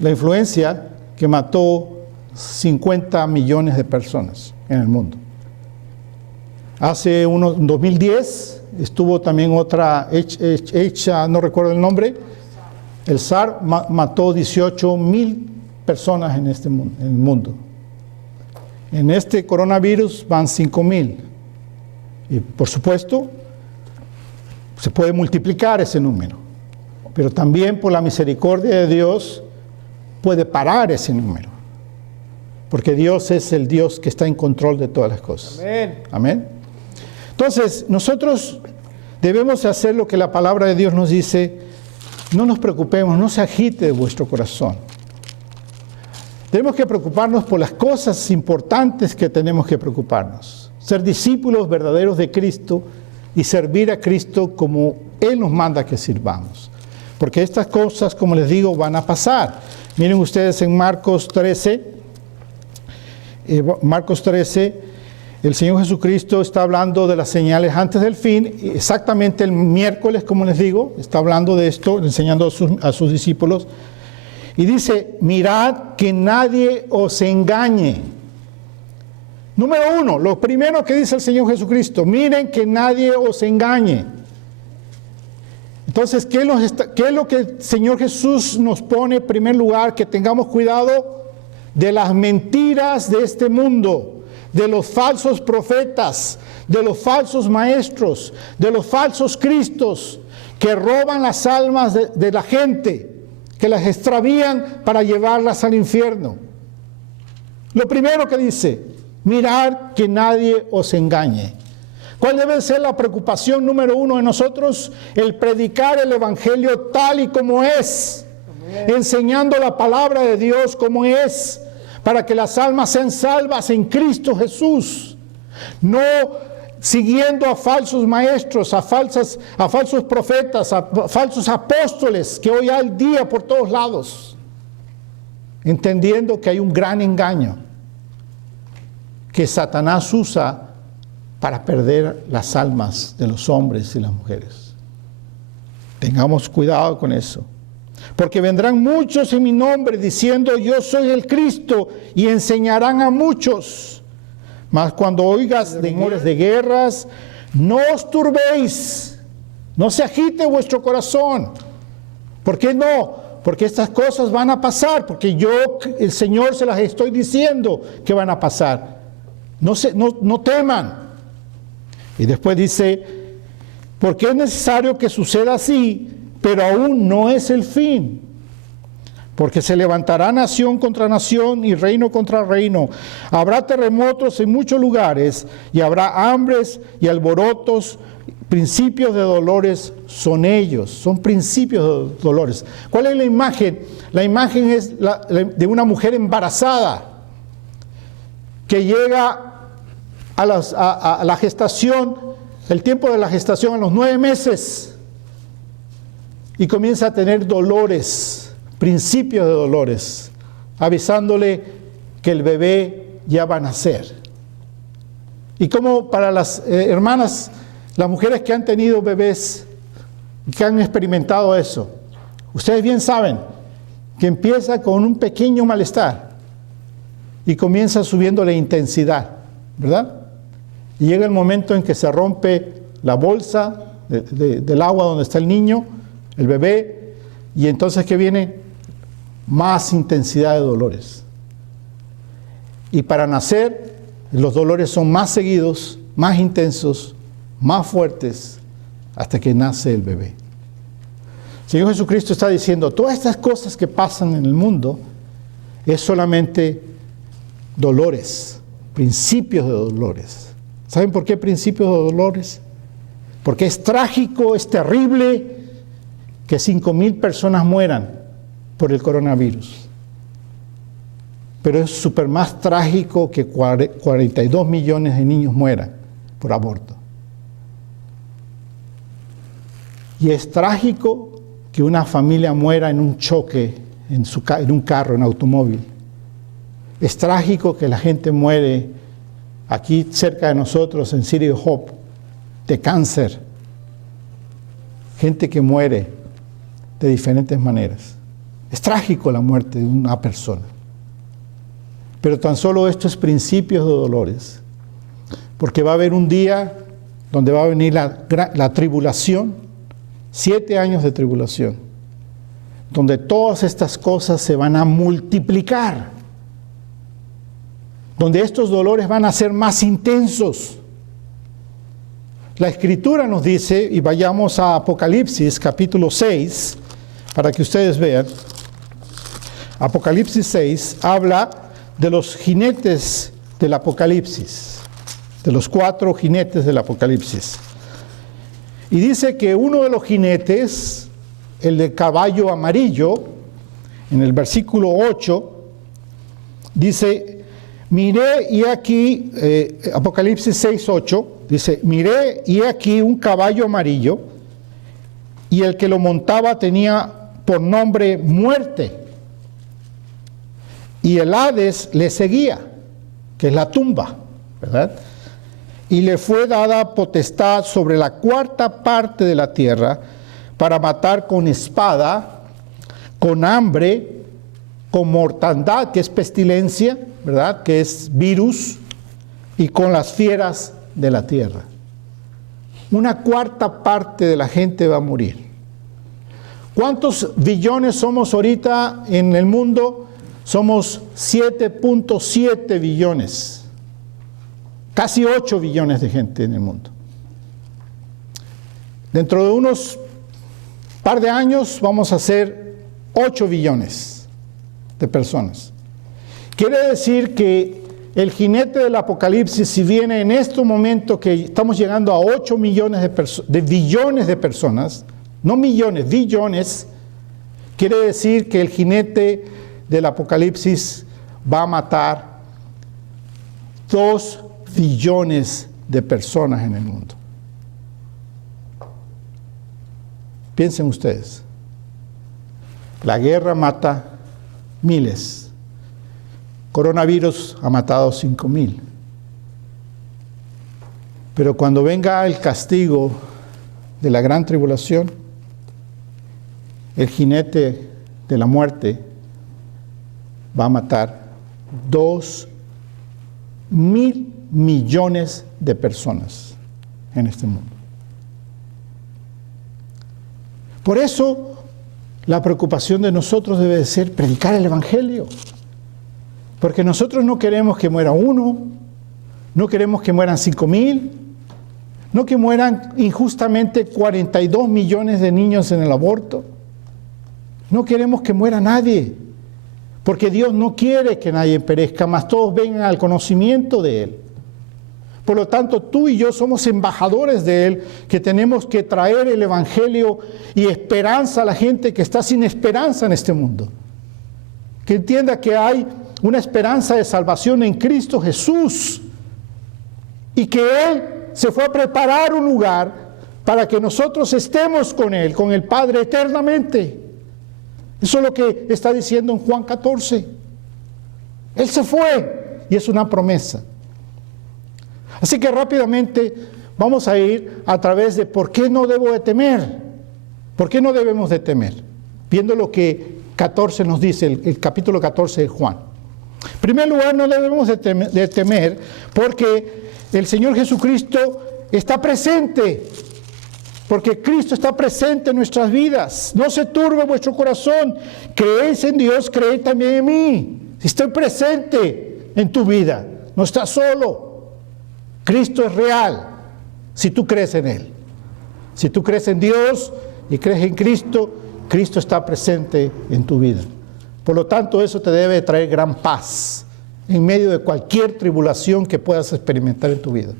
la influencia, que mató 50 millones de personas en el mundo. En 2010 estuvo también otra hecha, no recuerdo el nombre, el SARS mató 18,000 personas en el mundo. En este coronavirus van 5,000. Y por supuesto, se puede multiplicar ese número, pero también por la misericordia de Dios puede parar ese número, porque Dios es el Dios que está en control de todas las cosas. Amén. Amén. Entonces, nosotros debemos hacer lo que la palabra de Dios nos dice: no nos preocupemos, no se agite vuestro corazón. Tenemos que preocuparnos por las cosas importantes que tenemos que preocuparnos. Ser discípulos verdaderos de Cristo y servir a Cristo como Él nos manda que sirvamos. Porque estas cosas, como les digo, van a pasar. Miren ustedes en Marcos 13, el Señor Jesucristo está hablando de las señales antes del fin. Exactamente el miércoles, como les digo, está hablando de esto, enseñando a sus discípulos. Y dice: mirad que nadie os engañe. Número uno, lo primero que dice el Señor Jesucristo: miren que nadie os engañe. Entonces, ¿qué es lo que el Señor Jesús nos pone en primer lugar? Que tengamos cuidado de las mentiras de este mundo, de los falsos profetas, de los falsos maestros, de los falsos cristos que roban las almas de la gente que las extravían para llevarlas al infierno. Lo primero que dice, mirad que nadie os engañe. ¿Cuál debe ser la preocupación número uno de nosotros? El predicar el Evangelio tal y como es, enseñando la palabra de Dios como es, para que las almas sean salvas en Cristo Jesús. No siguiendo a falsos maestros, a falsos profetas, a falsos apóstoles que hoy hay día por todos lados, entendiendo que hay un gran engaño que Satanás usa para perder las almas de los hombres y las mujeres. Tengamos cuidado con eso. Porque vendrán muchos en mi nombre diciendo, yo soy el Cristo, y enseñarán a muchos. Mas cuando oigas de rumores de guerras, no os turbéis, no se agite vuestro corazón. ¿Por qué no? Porque estas cosas van a pasar, porque yo, el Señor, se las estoy diciendo que van a pasar. No teman. Y después dice, porque es necesario que suceda así, pero aún no es el fin. Porque se levantará nación contra nación y reino contra reino. Habrá terremotos en muchos lugares y habrá hambres y alborotos. Principios de dolores son ellos, son principios de dolores. ¿Cuál es la imagen? La imagen es de una mujer embarazada que llega a la gestación, el tiempo de la gestación a los 9 meses. Y comienza a tener dolores, principios de dolores, avisándole que el bebé ya va a nacer. Y como para las hermanas, las mujeres que han tenido bebés, que han experimentado eso, ustedes bien saben que empieza con un pequeño malestar y comienza subiendo la intensidad, ¿verdad? Y llega el momento en que se rompe la bolsa del agua donde está el niño, el bebé, y entonces que viene más intensidad de dolores. Y para nacer, los dolores son más seguidos, más intensos, más fuertes, hasta que nace el bebé. El Señor Jesucristo está diciendo, todas estas cosas que pasan en el mundo es solamente dolores, principios de dolores. ¿Saben por qué principios de dolores? Porque es trágico, es terrible que 5,000 personas mueran por el coronavirus. Pero es súper más trágico que 42 millones de niños mueran por aborto. Y es trágico que una familia muera en un choque, en un carro, en automóvil. Es trágico que la gente muere aquí cerca de nosotros, en City of Hope, de cáncer. Gente que muere de diferentes maneras. Es trágico la muerte de una persona. Pero tan solo esto es principios de dolores. Porque va a haber un día donde va a venir la tribulación, 7 años de tribulación, donde todas estas cosas se van a multiplicar, donde estos dolores van a ser más intensos. La Escritura nos dice, y vayamos a Apocalipsis capítulo 6, para que ustedes vean. Apocalipsis 6 habla de los jinetes del Apocalipsis, de los 4 jinetes del Apocalipsis. Y dice que uno de los jinetes, el de caballo amarillo, en el versículo 8, dice, miré y aquí, Apocalipsis 6, 8, dice, miré y aquí un caballo amarillo, y el que lo montaba tenía por nombre Muerte, y el Hades le seguía, que es la tumba, ¿verdad? Y le fue dada potestad sobre la 4ª parte de la tierra para matar con espada, con hambre, con mortandad, que es pestilencia, ¿verdad? Que es virus, y con las fieras de la tierra. Una 4ª parte de la gente va a morir. ¿Cuántos billones somos ahorita en el mundo? Somos 7.7 billones. Casi 8 billones de gente en el mundo. Dentro de unos par de años vamos a ser 8 billones de personas. Quiere decir que el jinete del Apocalipsis, si viene en este momento que estamos llegando a 8 millones de billones de personas, no millones, billones, quiere decir que el jinete del Apocalipsis va a matar 2 billones de personas en el mundo. Piensen ustedes, la guerra mata miles, coronavirus ha matado 5,000, pero cuando venga el castigo de la gran tribulación, el jinete de la muerte va a matar 2,000 millones de personas en este mundo. Por eso, la preocupación de nosotros debe de ser predicar el Evangelio. Porque nosotros no queremos que muera uno, no queremos que mueran 5,000, no que mueran injustamente 42 millones de niños en el aborto. No queremos que muera nadie, porque Dios no quiere que nadie perezca, mas todos vengan al conocimiento de Él. Por lo tanto, tú y yo somos embajadores de Él, que tenemos que traer el Evangelio y esperanza a la gente que está sin esperanza en este mundo. Que entienda que hay una esperanza de salvación en Cristo Jesús y que Él se fue a preparar un lugar para que nosotros estemos con Él, con el Padre eternamente. Eso es lo que está diciendo en Juan 14. Él se fue y es una promesa. Así que rápidamente vamos a ir a través de por qué no debo de temer. ¿Por qué no debemos de temer? Viendo lo que 14 nos dice, el capítulo 14 de Juan. En primer lugar, no debemos de temer porque el Señor Jesucristo está presente. Porque Cristo está presente en nuestras vidas. No se turbe vuestro corazón. Creéis en Dios, creed también en mí. Estoy presente en tu vida. No estás solo. Cristo es real si tú crees en Él. Si tú crees en Dios y crees en Cristo, Cristo está presente en tu vida. Por lo tanto, eso te debe traer gran paz en medio de cualquier tribulación que puedas experimentar en tu vida.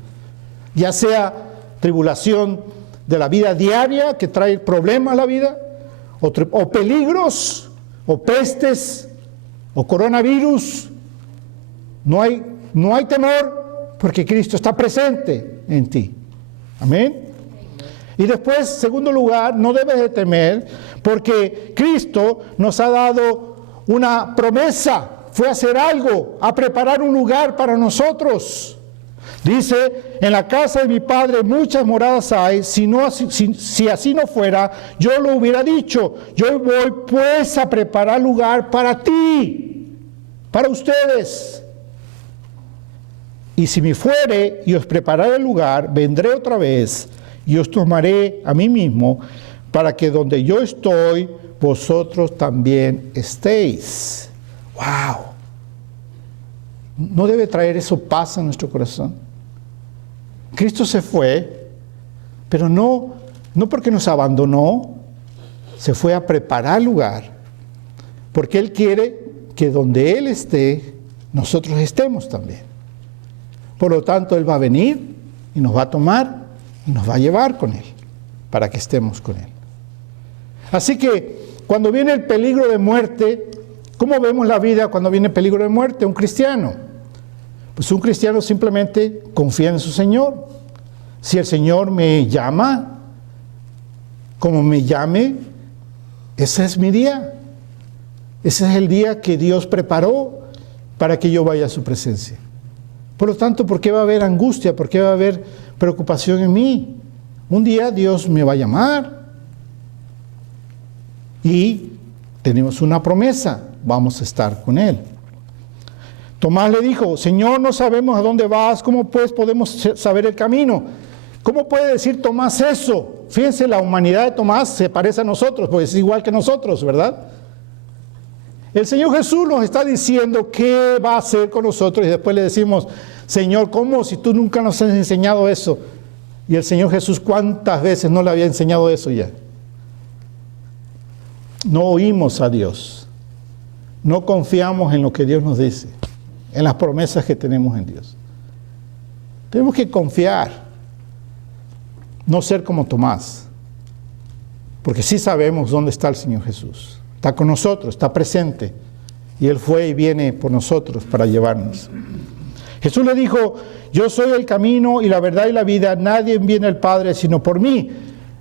Ya sea tribulación de la vida diaria que trae problemas a la vida, o peligros, o pestes, o coronavirus. No hay temor porque Cristo está presente en ti. Amén. Y después, segundo lugar, no debes de temer porque Cristo nos ha dado una promesa. Fue a hacer algo, a preparar un lugar para nosotros. Dice, en la casa de mi Padre muchas moradas hay, si así no fuera, yo lo hubiera dicho. Yo voy pues a preparar lugar para ti, para ustedes. Y si me fuere y os prepararé el lugar, vendré otra vez y os tomaré a mí mismo, para que donde yo estoy, vosotros también estéis. ¡Wow! ¿No debe traer eso paz a nuestro corazón? Cristo se fue, pero no porque nos abandonó, se fue a preparar lugar, porque Él quiere que donde Él esté, nosotros estemos también. Por lo tanto, Él va a venir y nos va a tomar y nos va a llevar con Él, para que estemos con Él. Así que, cuando viene el peligro de muerte, ¿cómo vemos la vida cuando viene el peligro de muerte? Un cristiano. Pues un cristiano simplemente confía en su Señor. Si el Señor me llama, como me llame, ese es mi día. Ese es el día que Dios preparó para que yo vaya a su presencia. Por lo tanto, ¿por qué va a haber angustia? ¿Por qué va a haber preocupación en mí? Un día Dios me va a llamar y tenemos una promesa, vamos a estar con Él. Tomás le dijo, Señor, no sabemos a dónde vas, ¿cómo pues podemos saber el camino? ¿Cómo puede decir Tomás eso? Fíjense, la humanidad de Tomás se parece a nosotros, pues es igual que nosotros, ¿verdad? El Señor Jesús nos está diciendo qué va a hacer con nosotros y después le decimos, Señor, ¿cómo si tú nunca nos has enseñado eso? Y el Señor Jesús, ¿cuántas veces no le había enseñado eso ya? no oímos a Dios. No confiamos en lo que Dios nos dice, en las promesas que tenemos en Dios. Tenemos que confiar, no ser como Tomás, porque sí sabemos dónde está el Señor Jesús. Está con nosotros, está presente, y Él fue y viene por nosotros para llevarnos. Jesús le dijo: yo soy el camino y la verdad y la vida, nadie viene al Padre sino por mí.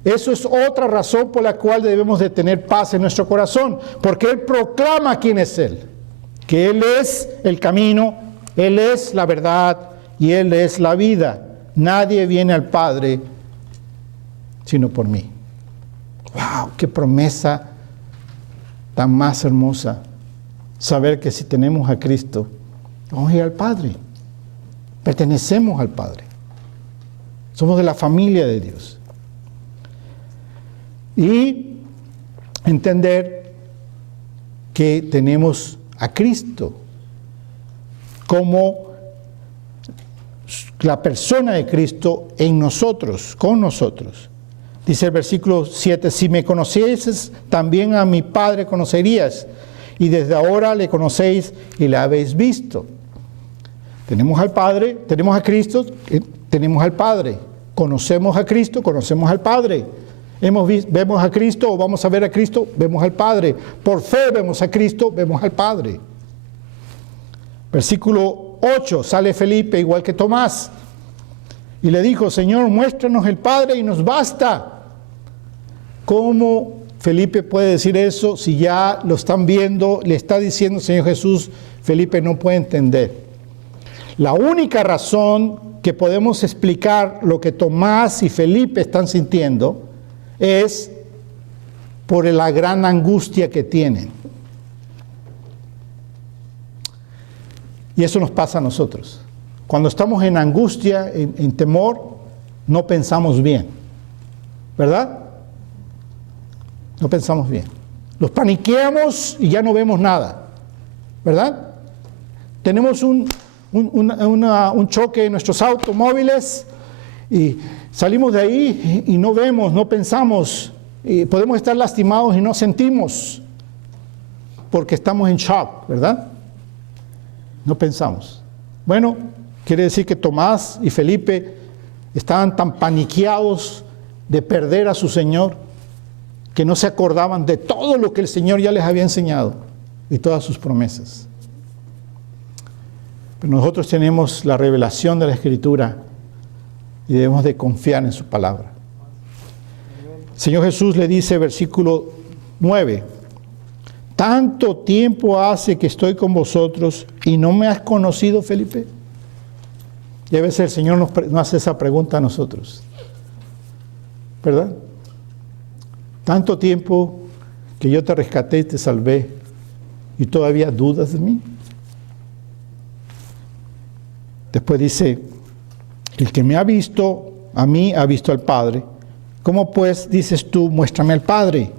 Eso es otra razón por la cual debemos de tener paz en nuestro corazón, porque Él proclama quién es Él, que Él es el camino, Él es la verdad y Él es la vida. Nadie viene al Padre sino por mí. ¡Wow! ¡Qué promesa tan más hermosa! Saber que si tenemos a Cristo, vamos a ir al Padre. Pertenecemos al Padre. Somos de la familia de Dios. Y entender que tenemos a Cristo como la persona de Cristo en nosotros, con nosotros. Dice el versículo 7, si me conocieses, también a mi Padre conocerías, y desde ahora le conocéis y le habéis visto. Tenemos al Padre, tenemos a Cristo, tenemos al Padre. Conocemos a Cristo, conocemos al Padre. Vemos a Cristo o vamos a ver a Cristo, vemos al Padre. Por fe vemos a Cristo, vemos al Padre. Versículo 8, sale Felipe igual que Tomás y le dijo: Señor, muéstranos el Padre y nos basta. ¿Cómo Felipe puede decir eso si ya lo están viendo? Le está diciendo el Señor Jesús. Felipe no puede entender. La única razón que podemos explicar lo que Tomás y Felipe están sintiendo es por la gran angustia que tienen. Y eso nos pasa a nosotros. Cuando estamos en angustia, en temor, no pensamos bien. ¿Verdad? No pensamos bien. Los paniqueamos y ya no vemos nada. ¿Verdad? Tenemos un choque en nuestros automóviles y salimos de ahí y no vemos, no pensamos. Y podemos estar lastimados y no sentimos porque estamos en shock, ¿verdad? No pensamos. Bueno, quiere decir que Tomás y Felipe estaban tan paniqueados de perder a su Señor que no se acordaban de todo lo que el Señor ya les había enseñado y todas sus promesas. Pero nosotros tenemos la revelación de la Escritura y debemos de confiar en su palabra. El Señor Jesús le dice, versículo 9, ¿tanto tiempo hace que estoy con vosotros y no me has conocido, Felipe? Y a veces el Señor nos hace esa pregunta a nosotros, ¿verdad? Tanto tiempo que yo te rescaté y te salvé y todavía dudas de mí. Después dice, el que me ha visto a mí ha visto al Padre. ¿Cómo pues dices tú, muéstrame al Padre?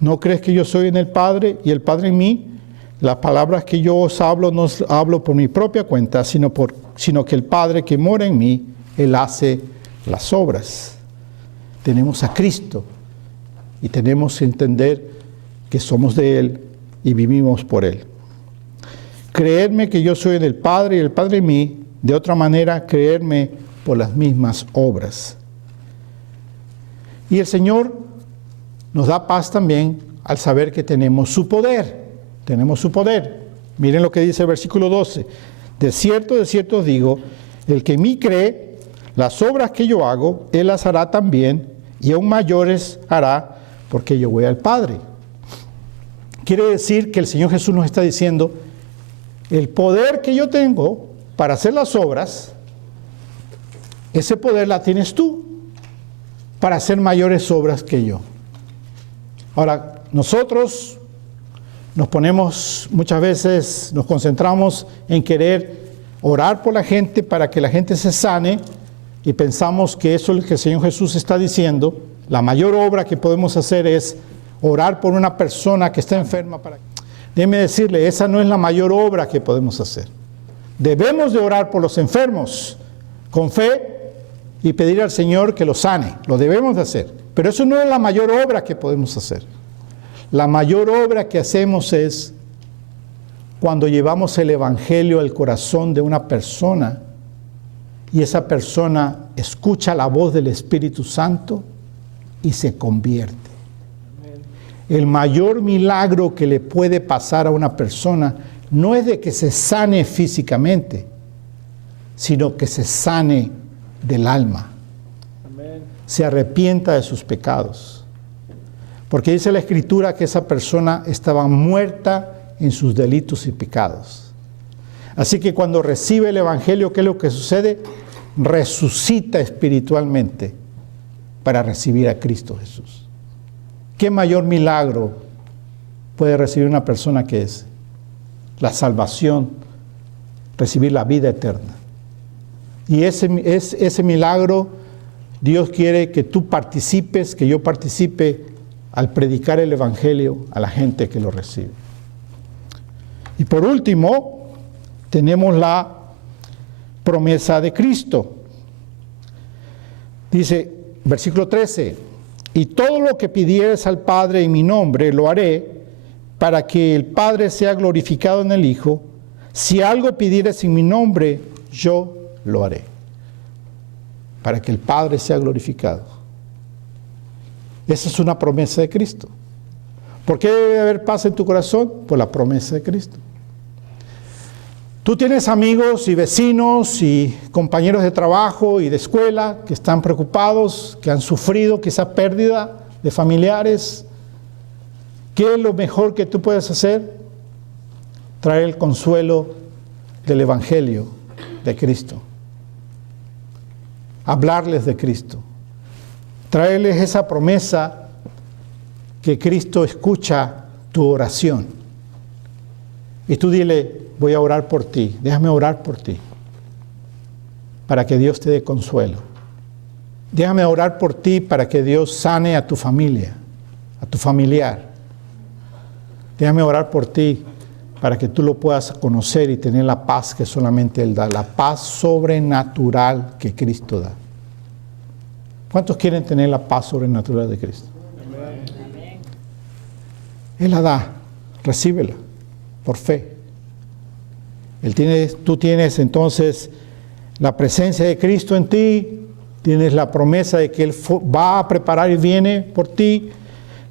¿No crees que yo soy en el Padre y el Padre en mí? Las palabras que yo os hablo no os hablo por mi propia cuenta, sino que el Padre que mora en mí, Él hace las obras. Tenemos a Cristo y tenemos que entender que somos de Él y vivimos por Él. Creedme que yo soy en el Padre y el Padre en mí, de otra manera creerme por las mismas obras. Y el Señor nos da paz también al saber que tenemos su poder. Tenemos su poder. Miren lo que dice el versículo 12. De cierto os digo, el que en mí cree, las obras que yo hago, él las hará también, y aún mayores hará, porque yo voy al Padre. Quiere decir que el Señor Jesús nos está diciendo, el poder que yo tengo para hacer las obras, ese poder la tienes tú para hacer mayores obras que yo. Ahora, nosotros nos ponemos, muchas veces nos concentramos en querer orar por la gente para que la gente se sane y pensamos que eso es lo que el Señor Jesús está diciendo. La mayor obra que podemos hacer es orar por una persona que está enferma. Déjeme decirle, esa no es la mayor obra que podemos hacer. Debemos de orar por los enfermos con fe y pedir al Señor que los sane. Lo debemos de hacer. Pero eso no es la mayor obra que podemos hacer. La mayor obra que hacemos es cuando llevamos el Evangelio al corazón de una persona y esa persona escucha la voz del Espíritu Santo y se convierte. El mayor milagro que le puede pasar a una persona no es de que se sane físicamente, sino que se sane del alma. Amén. Se arrepienta de sus pecados. Porque dice la Escritura que esa persona estaba muerta en sus delitos y pecados. Así que cuando recibe el Evangelio, ¿qué es lo que sucede? Resucita espiritualmente para recibir a Cristo Jesús. ¿Qué mayor milagro puede recibir una persona que es? La salvación, recibir la vida eterna. Y ese milagro, Dios quiere que tú participes, que yo participe al predicar el Evangelio a la gente que lo recibe. Y por último, tenemos la promesa de Cristo. Dice, versículo 13, y todo lo que pidieres al Padre en mi nombre, lo haré, para que el Padre sea glorificado en el Hijo. Si algo pidieres en mi nombre, yo lo haré. Para que el Padre sea glorificado. Esa es una promesa de Cristo. ¿Por qué debe haber paz en tu corazón? Por la promesa de Cristo. Tú tienes amigos y vecinos y compañeros de trabajo y de escuela que están preocupados, que han sufrido quizá pérdida de familiares. ¿Qué es lo mejor que tú puedes hacer? Traer el consuelo del Evangelio de Cristo. Hablarles de Cristo. Traerles esa promesa que Cristo escucha tu oración. Y tú dile, voy a orar por ti, déjame orar por ti, para que Dios te dé consuelo. Déjame orar por ti para que Dios sane a tu familia, a tu familiar. Déjame orar por ti para que tú lo puedas conocer y tener la paz que solamente Él da, la paz sobrenatural que Cristo da. ¿Cuántos quieren tener la paz sobrenatural de Cristo? Amén. Él la da, recíbela por fe. Tú tienes entonces la presencia de Cristo en ti, tienes la promesa de que Él va a preparar y viene por ti,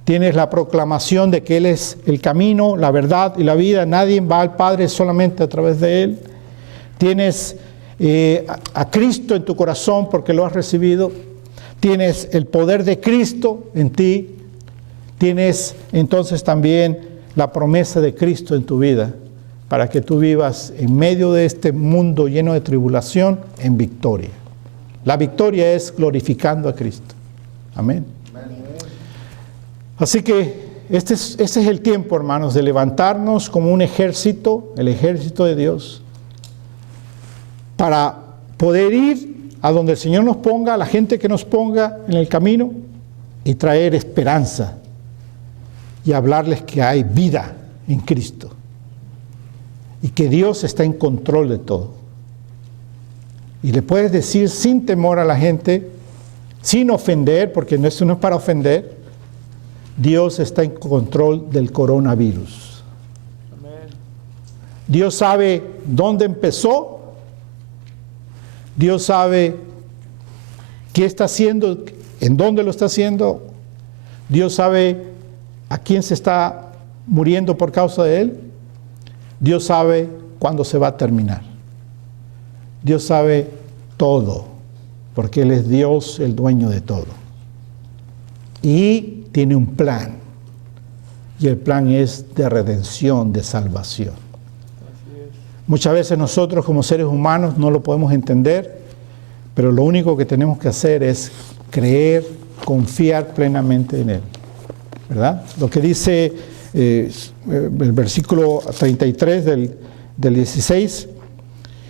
tienes la proclamación de que Él es el camino, la verdad y la vida, nadie va al Padre solamente a través de Él, tienes a Cristo en tu corazón porque lo has recibido, tienes el poder de Cristo en ti, tienes entonces también la promesa de Cristo en tu vida, para que tú vivas en medio de este mundo lleno de tribulación en victoria. La victoria es glorificando a Cristo. Amén. Así que este es el tiempo, hermanos, de levantarnos como un ejército, el ejército de Dios, para poder ir a donde el Señor nos ponga, a la gente que nos ponga en el camino, y traer esperanza y hablarles que hay vida en Cristo. Y que Dios está en control de todo. Y le puedes decir sin temor a la gente, sin ofender, porque esto no es para ofender, Dios está en control del coronavirus. Amén. Dios sabe dónde empezó, Dios sabe qué está haciendo, en dónde lo está haciendo, Dios sabe a quién se está muriendo por causa de él. Dios sabe cuándo se va a terminar. Dios sabe todo, porque Él es Dios, el dueño de todo. Y tiene un plan. Y el plan es de redención, de salvación. Muchas veces nosotros como seres humanos no lo podemos entender, pero lo único que tenemos que hacer es creer, confiar plenamente en Él. ¿Verdad? Lo que dice el versículo 33 del 16,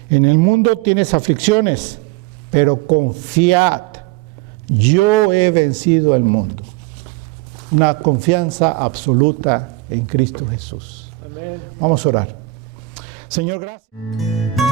en el mundo tienes aflicciones, pero confiad, yo he vencido al mundo. Una confianza absoluta en Cristo Jesús. Amén. Vamos a orar. Señor, gracias.